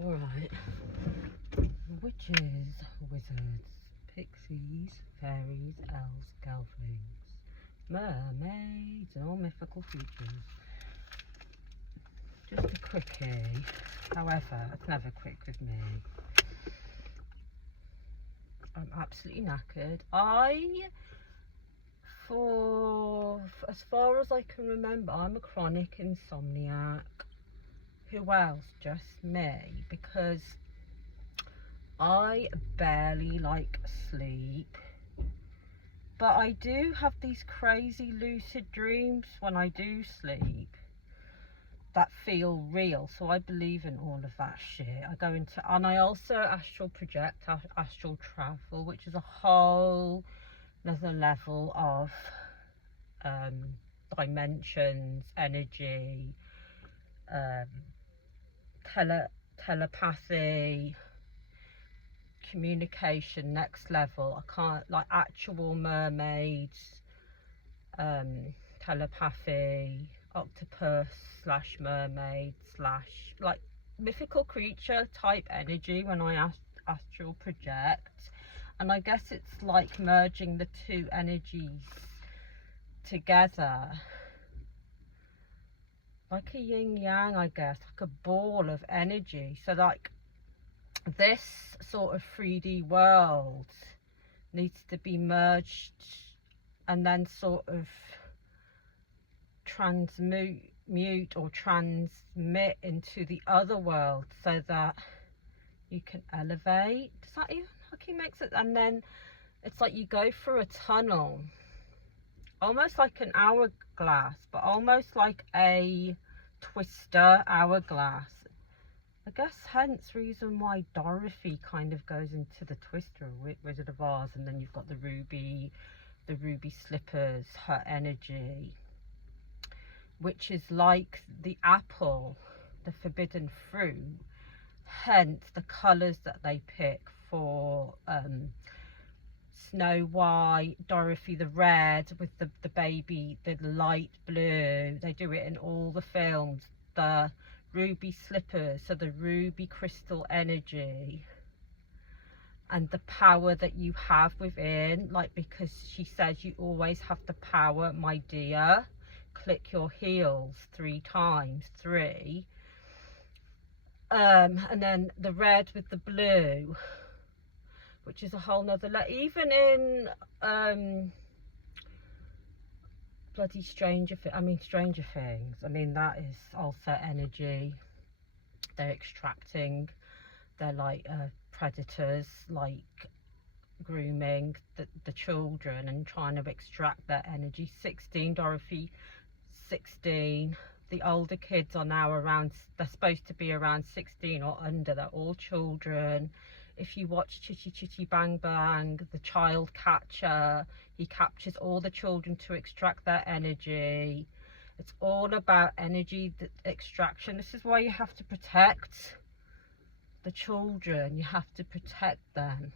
Alright. Witches, wizards, pixies, fairies, elves, gelflings, mermaids, and all mythical creatures. Just a quickie. However, it's never quick with me. I'm absolutely knackered. For as far as I can remember, I'm a chronic insomniac. Who else? Just me, because I barely like sleep. But I do have these crazy lucid dreams when I do sleep that feel real, so I believe in all of that shit. And I also astral project, astral travel, which is a whole another level of dimensions, energy, telepathy, communication, next level. I can't, like, actual mermaids, telepathy, octopus slash mermaid slash, like, mythical creature type energy when I astral project. And I guess it's like merging the two energies together, like a yin yang, I guess, like a ball of energy. So like this sort of 3D world needs to be merged and then sort of transmute or transmit into the other world, so that you can elevate. Does that even fucking make sense? And then it's like you go through a tunnel, almost like an hourglass, but almost like a twister hourglass. I guess hence reason why Dorothy kind of goes into the twister of Wizard of Oz. And then you've got the ruby slippers, her energy, which is like the apple, the forbidden fruit, hence the colours that they pick for Snow White, Dorothy the red with the baby, the light blue. They do it in all the films. The ruby slippers, so the ruby crystal energy and the power that you have within, like, because she says you always have the power, my dear. Click your heels 3 times, 3. And then the red with the blue, which is a whole nother even in bloody Stranger Things. I mean, that is also energy. They're extracting, they're like predators, like grooming the children and trying to extract their energy. 16, Dorothy 16. The older kids are now around, they're supposed to be around 16 or under. They're all children. If you watch Chitty Chitty Bang Bang, the child catcher, he captures all the children to extract their energy. It's all about energy extraction. This is why you have to protect the children. You have to protect them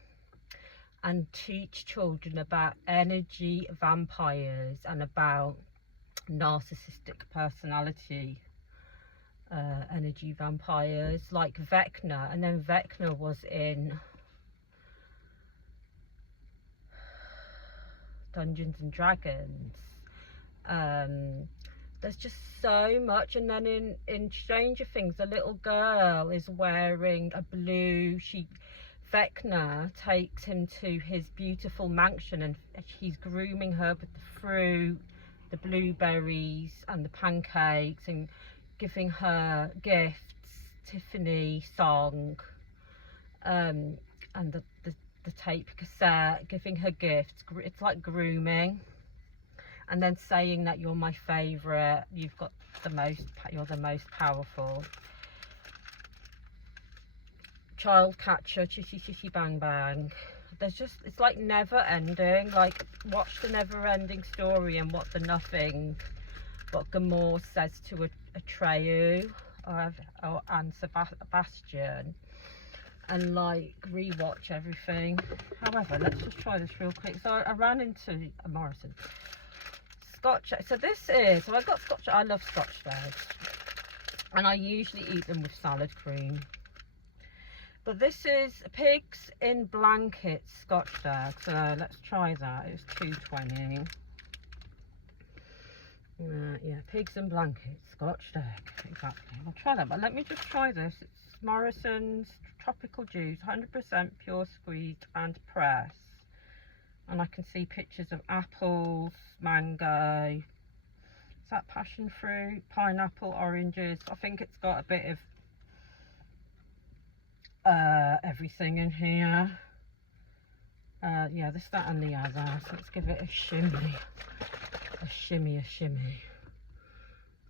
and teach children about energy vampires and about narcissistic personality energy vampires, like Vecna. And then Vecna was in Dungeons and Dragons. There's just so much. And then in Stranger Things, the little girl is wearing a blue, Vecna takes him to his beautiful mansion and he's grooming her with the fruit, the blueberries and the pancakes, and giving her gifts, Tiffany song, and the tape cassette, giving her gifts. It's like grooming. And then saying that you're my favourite, you're the most powerful. Child catcher, Chitty Chitty Bang Bang. It's like never ending. Like, watch the never ending story and what Gamor says to Atreyu and Sebastian, and like rewatch everything. However, let's just try this real quick. So I ran into a Morrisons. Scotch. So I got Scotch. I love Scotch eggs, and I usually eat them with salad cream. But this is pigs in blankets Scotch egg. So let's try that. It's £2.20. Yeah, pigs and blankets Scotch egg. Exactly. I'll try that. But let me just try this. It's Morrisons tropical juice, 100% pure squeezed and pressed. And I can see pictures of apples, mango. Is that passion fruit? Pineapple, oranges. I think it's got a bit of everything in here. Yeah, this, that and the other. So let's give it a shimmy. A shimmy.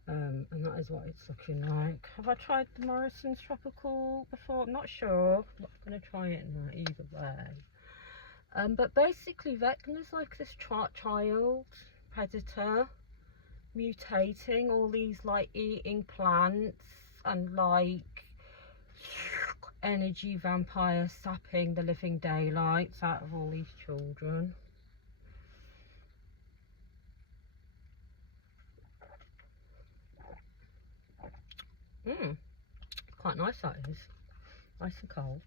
And that is what it's looking like. Have I tried the Morrisons Tropical before? I'm not sure. I'm not going to try it in that either way. But basically Vecna's like this child predator mutating all these like eating plants and like energy vampires sapping the living daylights out of all these children. Quite nice that is. Nice and cold.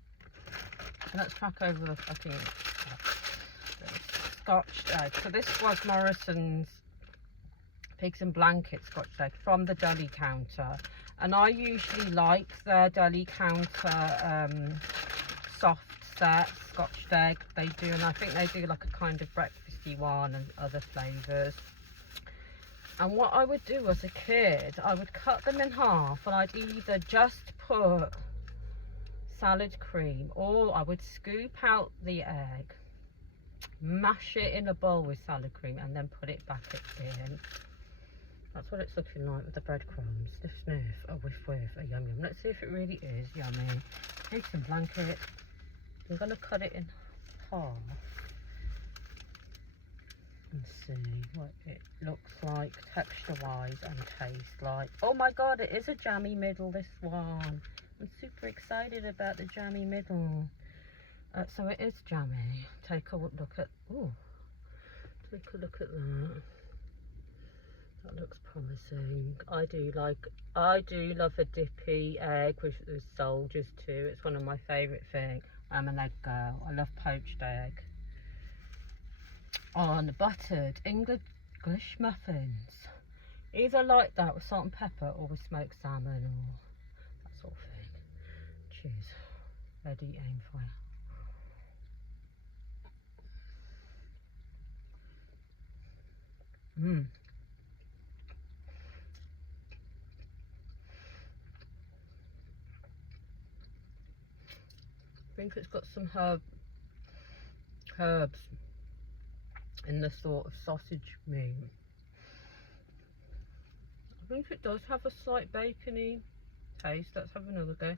So let's crack over the fucking Scotch egg. So this was Morrisons Pigs and Blankets Scotch egg from the deli counter. And I usually like their deli counter soft set Scotch egg. They do, and I think they do like a kind of breakfasty one and other flavours. And what I would do as a kid, I would cut them in half and I'd either just put salad cream or I would scoop out the egg, mash it in a bowl with salad cream and then put it back in. That's what it's looking like with the breadcrumbs. Sniff sniff, a whiff whiff, a yum yum. Let's see if it really is yummy. Pigs and Blanket. I'm going to cut it in half and see what it looks like texture wise and taste like. Oh my god, it is a jammy middle, this one. I'm super excited about the jammy middle. So it is jammy. Take a look at, ooh, take a look at that. That looks promising. I do love a dippy egg with soldiers too. It's one of my favourite things. I'm an egg girl. I love poached egg. On buttered English muffins. Either like that with salt and pepper or with smoked salmon or that sort of thing. Cheers. Ready, aim, fire. I think it's got some herbs in the sort of sausage meat. I think it does have a slight bacony taste. Let's have another go.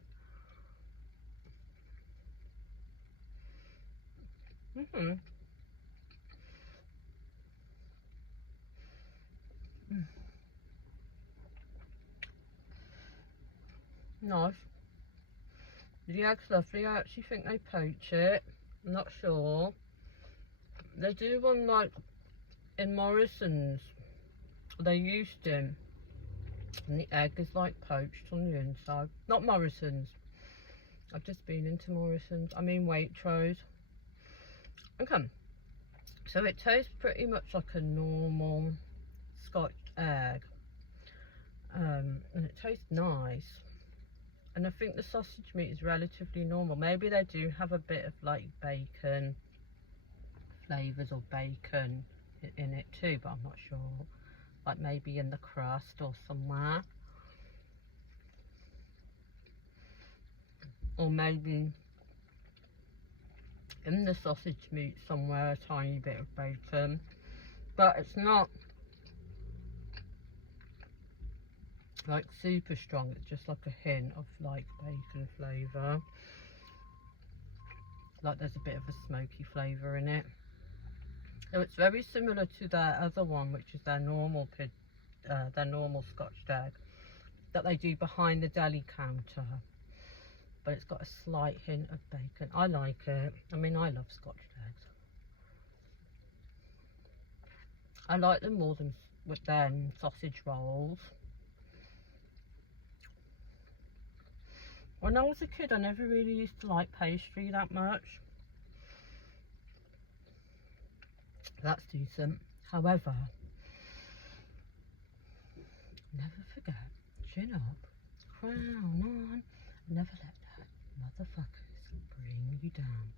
Nice. The egg's lovely. I actually think they poach it. I'm not sure. They do one like in Morrisons. They used to. And the egg is like poached on the inside. Not Morrisons. I've just been into Morrisons. I mean Waitrose. Okay. So it tastes pretty much like a normal Scotch egg. And it tastes nice. And I think the sausage meat is relatively normal. Maybe they do have a bit of like bacon flavours or bacon in it too, but I'm not sure. Like maybe in the crust or somewhere. Or maybe in the sausage meat somewhere, a tiny bit of bacon. But it's not like super strong, it's just like a hint of like bacon flavour. Like there's a bit of a smoky flavour in it. So it's very similar to their other one, which is their normal Scotch egg that they do behind the deli counter. But it's got a slight hint of bacon. I like it. I mean, I love Scotch eggs. I like them more than with sausage rolls. When I was a kid, I never really used to like pastry that much. That's decent. However, never forget, chin up, crown on, never let that motherfuckers bring you down.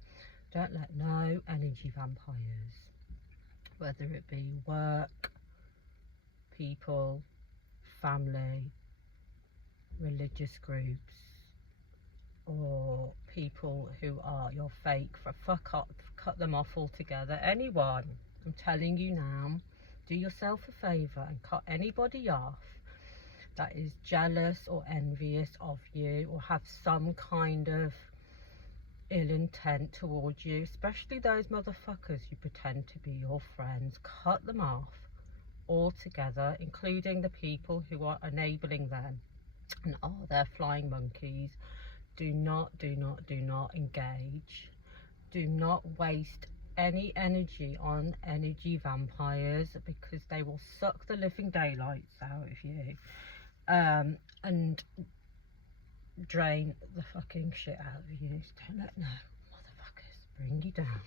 Don't let no energy vampires, whether it be work, people, family, religious groups, or people who are your fake, for fuck up, cut them off altogether. Anyone, I'm telling you now, do yourself a favour and cut anybody off that is jealous or envious of you or have some kind of ill intent towards you, especially those motherfuckers who pretend to be your friends. Cut them off altogether, including the people who are enabling them and are their flying monkeys. Do not engage. Do not waste any energy on energy vampires, because they will suck the living daylights out of you, and drain the fucking shit out of you. So don't let no motherfuckers bring you down.